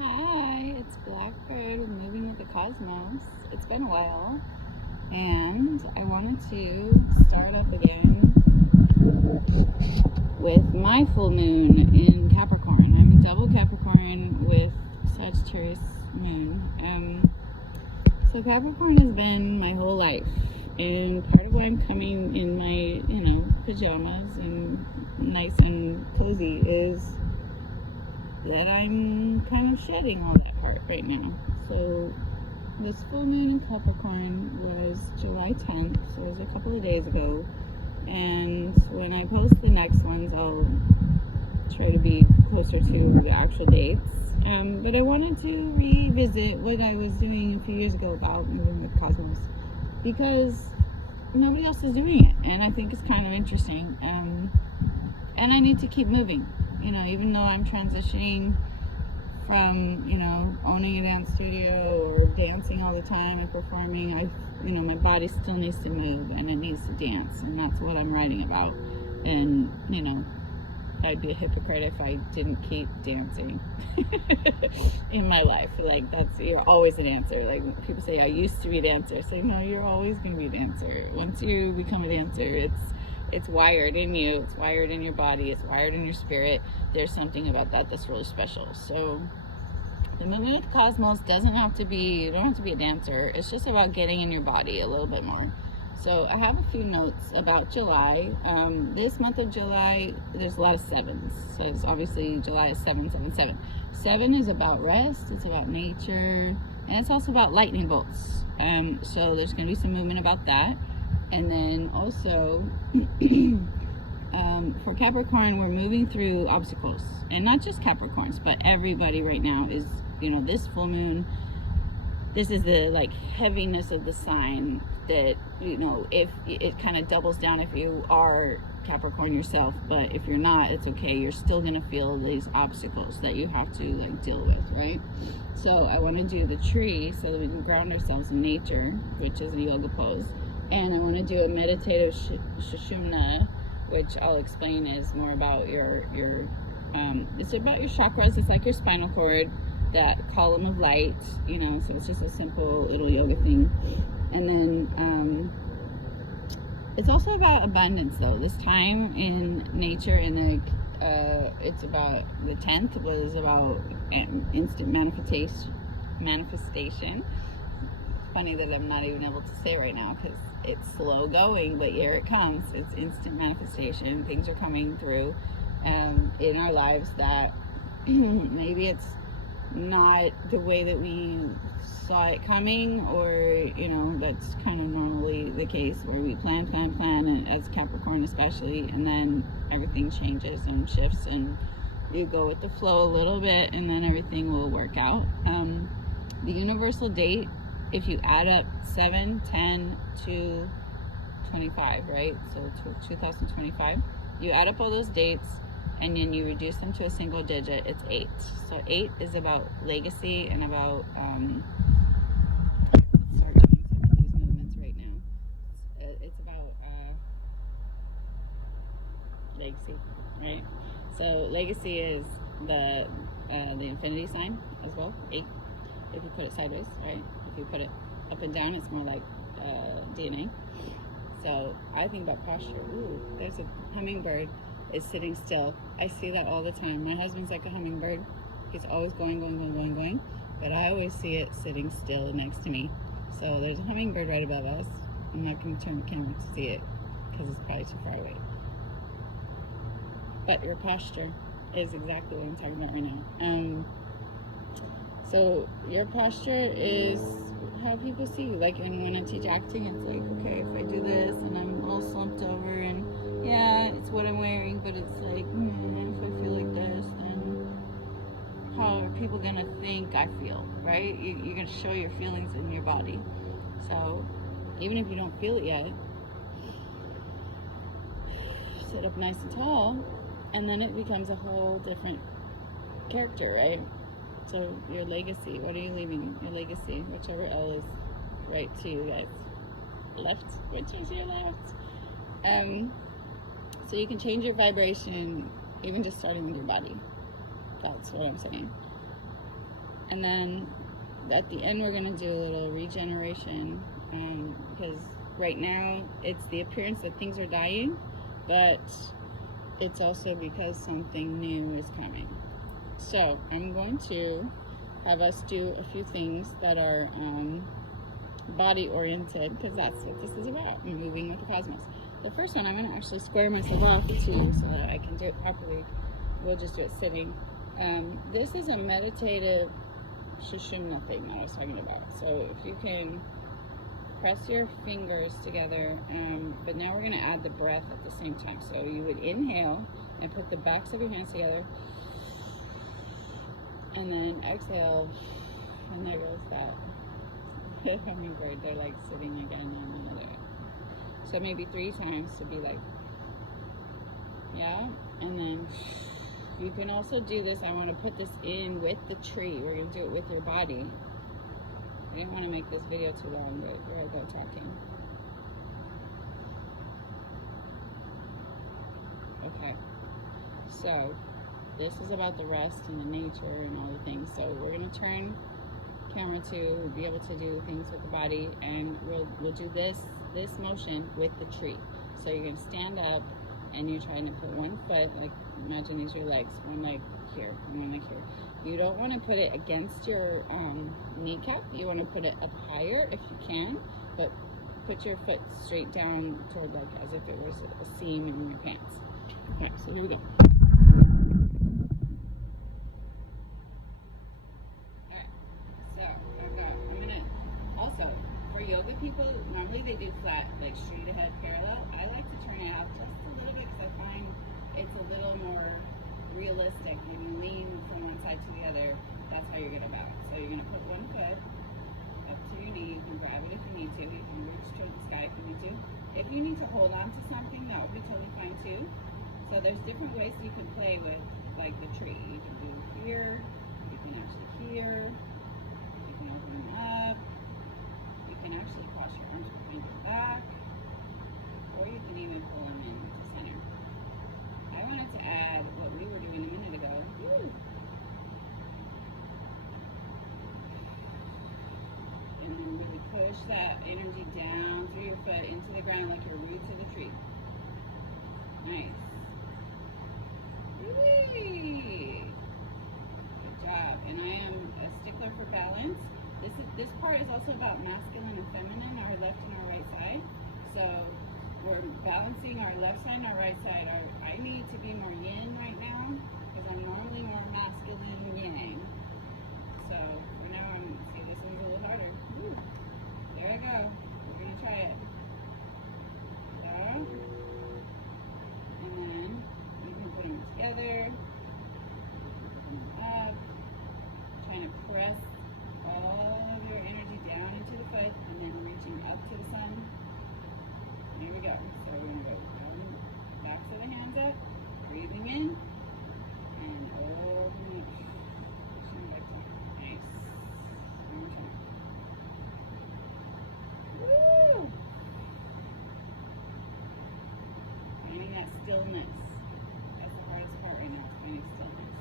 Hi, it's Blackbird with Moving with the Cosmos. It's been a while, and I wanted to start up again with my full moon in Capricorn. I'm a double Capricorn with Sagittarius moon. So Capricorn has been my whole life, and part of why I'm coming in my, pajamas and nice and cozy is that I'm kind of shedding all that part right now. So this full moon in Capricorn was July 10th, so it was a couple of days ago. And when I post the next ones, I'll try to be closer to the actual dates. But I wanted to revisit what I was doing a few years ago about moving with Cosmos, because nobody else is doing it, and I think it's kind of interesting. And I need to keep moving. Even though I'm transitioning from, owning a dance studio or dancing all the time and performing, my body still needs to move and it needs to dance, and that's what I'm writing about. And, I'd be a hypocrite if I didn't keep dancing in my life. You're always a dancer. Like, people say, I used to be a dancer. I say, no, you're always going to be a dancer. Once you become a dancer, it's wired in you, it's wired in your body, it's wired in your spirit. There's something about that that's really special. So the movement with the Cosmos doesn't have to be, you don't have to be a dancer. It's just about getting in your body a little bit more. So I have a few notes about July. This month of July, there's a lot of sevens. So it's obviously July is 777. 7 is about rest, it's about nature, and it's also about lightning bolts. So there's going to be some movement about that. And then also, for Capricorn, we're moving through obstacles. And not just Capricorns, but everybody right now is, this full moon, this is the, heaviness of the sign that, if it kind of doubles down if you are Capricorn yourself. But if you're not, it's okay. You're still going to feel these obstacles that you have to, deal with, right? So I want to do the tree so that we can ground ourselves in nature, which is a yoga pose. And I want to do a meditative Sushumna, which I'll explain is more about your it's about your chakras. It's like your spinal cord, that column of light, so it's just a simple little yoga thing. And then it's also about abundance, though. This time in nature, and it's about, the 10th was about instant manifestation. Funny that I'm not even able to say right now because it's slow going, but here it comes. It's instant manifestation. Things are coming through in our lives that maybe it's not the way that we saw it coming, or that's kind of normally the case, where we plan, and as Capricorn especially, and then everything changes and shifts, and you go with the flow a little bit, and then everything will work out. The universal date, if you add up 7, 10 to 25, right? So 2025, you add up all those dates and then you reduce them to a single digit, it's 8. So 8 is about legacy and about, let's start doing some of these movements right now. It's about legacy, right? So legacy is the infinity sign as well, 8. If you put it sideways, right? If you put it up and down, it's more like DNA. So I think about posture. Ooh, there's a hummingbird is sitting still. I see that all the time. My husband's like a hummingbird. He's always going. But I always see it sitting still next to me. So there's a hummingbird right above us. I'm not going to turn the camera to see it because it's probably too far away. But your posture is exactly what I'm talking about right now. So your posture is how people see you. Like, and when I teach acting, it's like, okay, if I do this and I'm all slumped over, and yeah, it's what I'm wearing, but it's like, if I feel like this, then how are people gonna think I feel, right? You're gonna show your feelings in your body. So even if you don't feel it yet, sit up nice and tall, and then it becomes a whole different character, right? So your legacy, what are you leaving? Your legacy, whichever L is right to you guys. Left, which is your left. So you can change your vibration, even just starting with your body. That's what I'm saying. And then at the end, we're going to do a little regeneration, because right now it's the appearance that things are dying, but it's also because something new is coming. So I'm going to have us do a few things that are body oriented, because that's what this is about, moving with the cosmos. The first one, I'm going to actually square myself off too so that I can do it properly. We'll just do it sitting. This is a meditative Sushumna thing that I was talking about. So if you can press your fingers together, but now we're going to add the breath at the same time. So you would inhale and put the backs of your hands together, and then exhale, and there goes that. Hummingbird, they're like sitting again on another. So maybe 3 times to be like, yeah, and then you can also do this. I want to put this in with the tree. We're going to do it with your body. I didn't want to make this video too long, but here I go talking. Okay, so this is about the rest and the nature and all the things. So we're going to turn camera to be able to do things with the body, and we'll do this motion with the tree. So you're going to stand up, and you're trying to put one foot, like imagine these are your legs, one leg here and one leg here. You don't want to put it against your kneecap. You want to put it up higher if you can, but put your foot straight down toward, like as if it was a seam in your pants. Okay, so here we go. Yoga people, normally they do flat, like straight ahead parallel. I like to turn it out just a little bit because I find it's a little more realistic. When you lean from one side to the other, that's how you're going to bow. So you're going to put one foot up to your knee. You can grab it if you need to. You can reach toward the sky if you need to. If you need to hold on to something, that would be totally fine too. So there's different ways you can play with, like the tree. You can do here, you can actually here, you can open them up. You can actually cross your arms behind your back, or you can even pull them into center. I wanted to add what we were doing a minute ago. Woo. And then really push that energy down through your foot into the ground like your roots of the tree. Nice. Whee! Good job. And I am a stickler for balance. This part is also about masculine and feminine, our left and our right side. So we're balancing our left side and our right side. I need to be more yin right now because I'm normally more masculine yang. So for now, see, this one's a little harder. Woo. There I go. We're gonna try it. Yeah. And then you can put them together. Put them up. Trying to press all of your energy down into the foot and then reaching up to the sun. Here we go. So we're going to go down, backs of the hands up, breathing in, and opening up. Pushing back down. Nice. One more time. Woo! Finding that stillness. That's the hardest part right now, is finding stillness.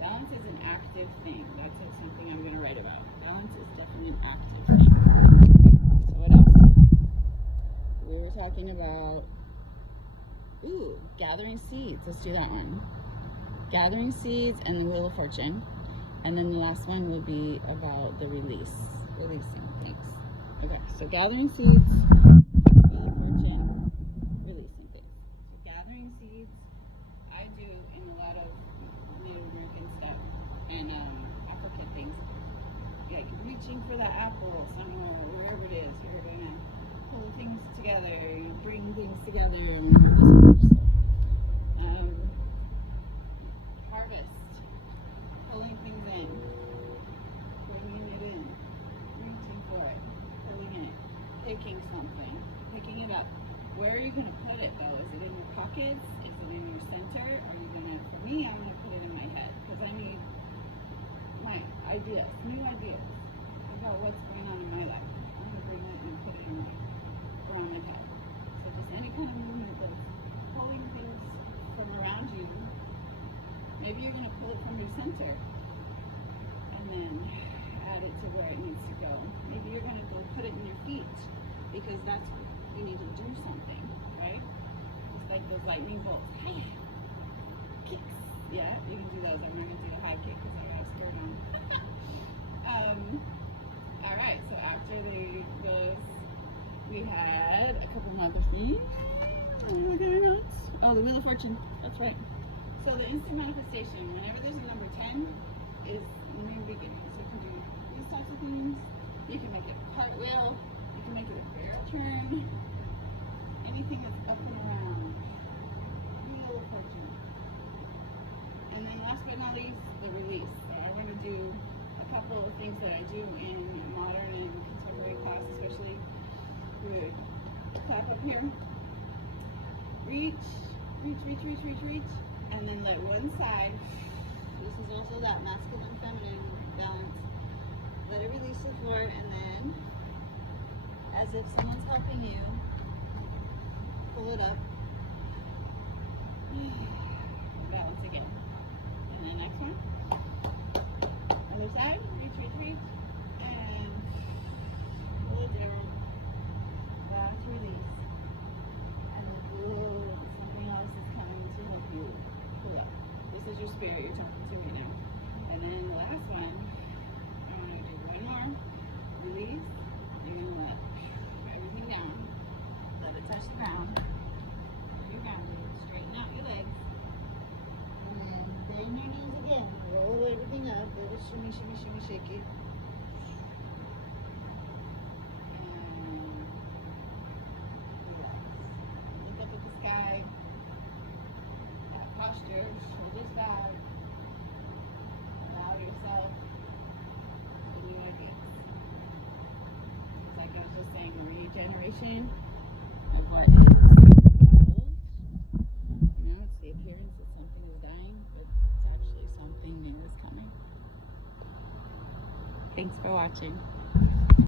Balance is an active thing. That's something I'm going to write about. Balance is definitely an active thing. So what else? We were talking about, gathering seeds. Let's do that one. Gathering seeds and the Wheel of Fortune. And then the last one will be about the releasing things. Okay, so gathering seeds, Wheel of Fortune, releasing things. So gathering seeds, I do in a lot of Native American stuff and African things, like reaching for that apple somewhere, wherever it is. You're gonna pull things together, bring things together, harvest, pulling things in, bringing it in, reaching for it, pulling it, picking something, picking it up. Where are you gonna put it though? Is it in your pockets? Is it in your center? Are you gonna? For me, I'm gonna put it in my head because I need my ideas, new ideas about what's going on in my life. I'm gonna bring it and put it in around my head. So just any kind of movement of pulling things from around you. Maybe you're gonna pull it from your center, and then light needs to go. Maybe you're going to go put it in your feet because that's what you need to do something, right? It's like those lightning bolts. Hey, kicks. Yeah, you can do those. I'm going to do a high kick because I got a skirt on. All right, so after those, we had a couple more things. Oh, the Wheel of Fortune. That's right. So the instant manifestation, whenever there's a number 10, is new beginning. So you can do these types of things. You can make it a cartwheel. You can make it a barrel turn. Anything that's up and around. Wheel of Fortune. And then last but not least, the release. So I'm going to do a couple of things that I do in modern and contemporary class, especially with clap up here. Reach, and then let one side, this is also that masculine, feminine balance, let it release the floor, and then, as if someone's helping you, pull it up, balance again. And then next one, other side, reach, and pull it down, back to release. Something else is coming to help you pull up. This is your spirit you're talking to right now. And then the last one, I'm going to do one more. Release. You're going to let everything down. Let it touch the ground. You're grounded. Straighten out your legs. And then bend your knees again. Roll everything up. Let it shimmy, shake it. Posture, shoulders back, allow yourself to do like this. It's like I was just saying, the regeneration of what is old. You know, it's the appearance that something is dying, but it's actually something new is coming. Thanks for watching.